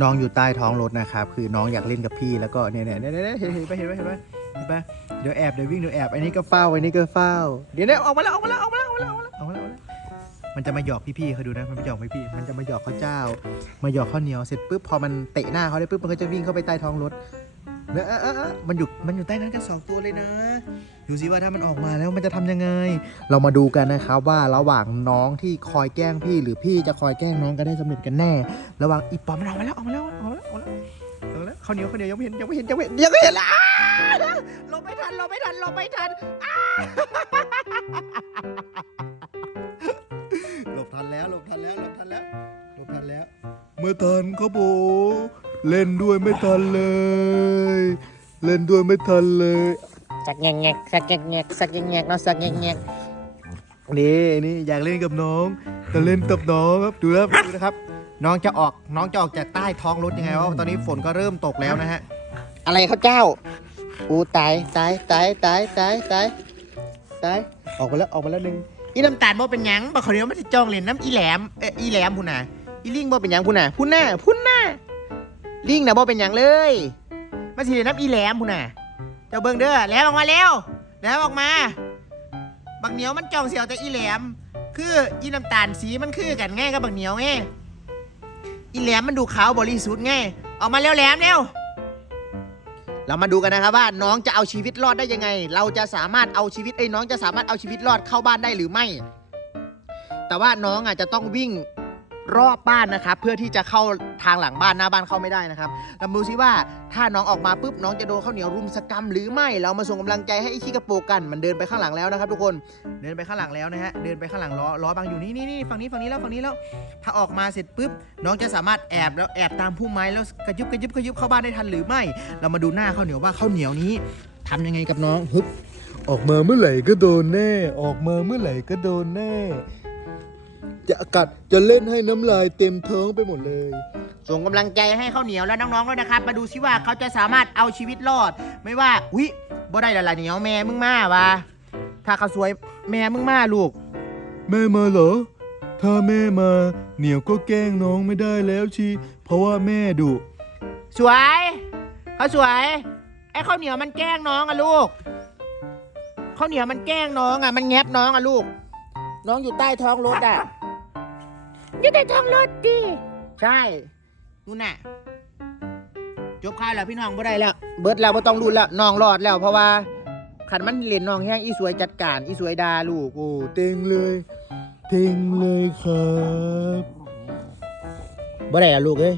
น้องอยู่ใต้ท้องรถนะครับ คือน้องอยากเล่นกับพี่แล้วก็เนี่ยเนี่ยเนี่ยเนี่ยเห็นเห็นปเห็นปเห็นปเห็นปเดี๋ยวแอบเดี๋ยววิ่งเดี๋ยวแอบอันนี้ก็เฝ้าอันนี้ก็เฝ้า เดี๋ยวเนี่ยออกมาแล้วออกมาแล้วออกมาแล้วออกมาแล้วออกมาแล้วออกมาแล้วออกมาแล้วมันจะมาหยอกพี่ๆเขาดูนะมันมาหยอกพี่ๆมันจะมาหยอกข้าวเจ้า มาหยอกข้าวเหนียวเสร็จปุ๊บพอมันเตะหน้าเขาได้ปุ๊บมันก็จะวิ่งเข้าไปใต้ท้องรถ เนอเออเออเออมันอยู่มันอยู่ใต้นั้นกันสองตัวเลยนะ ดูสิว่าถ้ามันออกมาแล้วมันจะทำยังไง เรามาดูกันนะครับว่าระหว่างน้องที่คอยแกล้งพี่หรือพี่จะคอยแกล้งน้องกันได้สำเร็จกันแน่ ระหว่างอีปอมมันออกมาแล้วออกมาแล้วออกมาแล้วออกมาแล้วออกมาแล้วข้าวเหนียวข้าวเหนียวยังไม่เห็นยังไม่เห็นยังไม่เห็นยังไม่เห็นละหลบไม่ทันหลบไม่ทันหลบไม่ทันอ้าหลบทันแล้วหลบทันแล้วหลบทันแล้วหลบทันแล้วเมื่อทันครับโบ เล่นด้วยไม่ทันเลย เล่นด้วยไม่ทันเลยสักแงกแงกสักแงกแงกสักแงกแงกเนาะสักแงกแงกนี่นี่อยากเล่นกับน้องแต่เล่นกับน้องครับดูครับดูนะครับ น้องจะออกน้องจะออกจากใต้ท้องรถยังไงวะตอนนี้ฝนก็เริ่มตกแล้วนะฮะอะไรเขาเจ้าอูตายตายตายตายตายตายตายออกมาแล้วออกมาแล้วหนึ่งอีน้ำตาลบ่เป็นหยังบ่เขาวเหนียวมันสิจ้องเล่นน้ำอีแหลมเอ้ยอีแหลมพุ่นน่ะอีลิงบ่เป็นหยังพุ่นน่ะพุ่นน่ะพุ่นน่ะ ลิงนะบ่เป็นหยังเลยมันสิเล่นน้ำอีแหลมพุ่นน่ะเจ้าเบิ่งเด้อแหลมออกมาแล้วแหลมออกมา บักเหนียวมันจ้องเสียวแต่อีแหลม คืออีน้ำตาลสีมันคือกันไงกับบักเหนียวไงอีแหลมมันดูขาวบริสุทธิ์ไงออกมาเร็วแหลมเร็วเรามาดูกันนะครับว่าน้องจะเอาชีวิตรอดได้ยังไง เราจะสามารถเอาชีวิตไอ้น้องจะสามารถเอาชีวิตรอดเข้าบ้านได้หรือไม่ แต่ว่าน้องอาจจะต้องวิ่ง รอบบ้านนะครับ เพื่อที่จะเข้าทางหลังบ้านหน้าบ้านเข้าไม่ได้นะครับเรามาดูซิว่าถ้าน้องออกมาปุ๊บน้องจะโดนข้าวเหนียวรุมสกรรมหรือไม่เรามาส่งกำลังใจให้ไอ้ขี้กระโปรงกันมันเดินไปข้างหลังแล้วนะครับ ทุกคนเดินไปข้างหลังแล้วนะฮะเดินไปข้างหลังล้อล้อบางอยู่นี่นี่นี่ฝั่งนี้ฝั่งนี้แล้วฝั่งนี้แล้วถ้าออกมาเสร็จปุ๊บน้องจะสามารถแอบแล้วแอบตามพุ่มไม้แล้วกระยุบกระยุบกระยุบเข้าบ้านได้ทันหรือไม่ เรามาดูหน้าข้าวเหนียวว่าข้าวเหนียวนี้ทำยังไงกับน้องฮึบออกมาเมื่อไหร่ก็โดนแน่ ออกมาเมื่อไหร่ก็โดนแน่ จะกัดจะเล่นให้น้ำลายเต็มท้องไปหมดเลย ส่งกำลังใจให้ข้าวเหนียวและน้องๆด้วยนะครับ มาดูซิว่าเขาจะสามารถเอาชีวิตรอด ไม่ว่าอุ้ยบ่ได้ละละเหนียวแม่มึงมาวะถ้าเขาสวยแม่มึงมาลูก แม่มาเหรอ ถ้าแม่มา เหนียวก็แกล้งน้องไม่ได้แล้วชี เพราะว่าแม่ดุ สวยเขาสวย ไอ้ข้าวเหนียวมันแกล้งน้องอะลูกข้าวเหนียวมันแกล้งน้องอะมันแงบน้องอะลูก น้องอยู่ใต้ท้องรถอะอยู่ใต้ท้องรถดิใช่นู่นน่ะ จบข่าวแล้วพี่น้องบ่ได้แล้ว เบิดแล้วบ่ต้องรุนแล้วน้องรอดแล้ว เพราะว่าขันมันเล่นน้องแห้งอีสวยจัดการ อีสวยดาลูกโอ้เต็งเลยเต็งเลยครับบ่ได้แล้วลูกเอ้ย